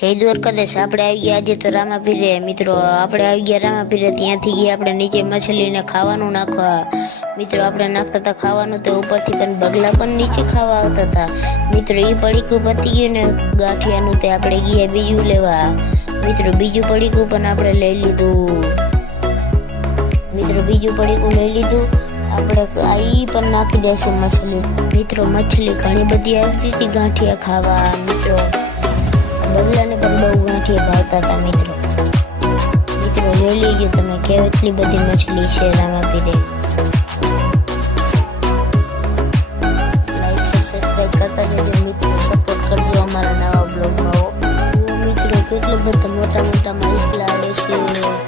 જય દ્વારકાધીશ। આપણે આવી ગયા આજે તો રામાપીરે મિત્રો। આપણે આવી ગયા રામાપીરે, ત્યાંથી ગયા આપણે નીચે મછલીને ખાવાનું નાખવા। મિત્રો આપણે નાખતા હતા ખાવાનું, તો ઉપરથી પણ બગલા પણ નીચે ખાવા આવતા હતા। મિત્રો એ પડીકું પતી ગયું ને ગાંઠિયાનું, તે આપણે ગયા બીજું લેવા। મિત્રો બીજું પડીકું પણ આપણે લઈ લીધું। મિત્રો બીજું પડીકું લઈ લીધું આપણે, આ પણ નાખી દઈશું મછલી। મિત્રો મછલી ઘણી બધી આવતી હતી ગાંઠિયા ખાવા। મિત્રો બગલાને પણ બહુ ગાંઠિયા ભાવતા હતા। મિત્રો જોઈ લેજો તમે કેટલી બધી મછલી છે રામાપીરે। લાઈક સબસ્ક્રાઈબ કરતા જજો મિત્રો, સપોર્ટ કરજો અમારા નવા બ્લોગમાં। મિત્રો કેટલા બધા મોટા મોટા માછલા આવે છે।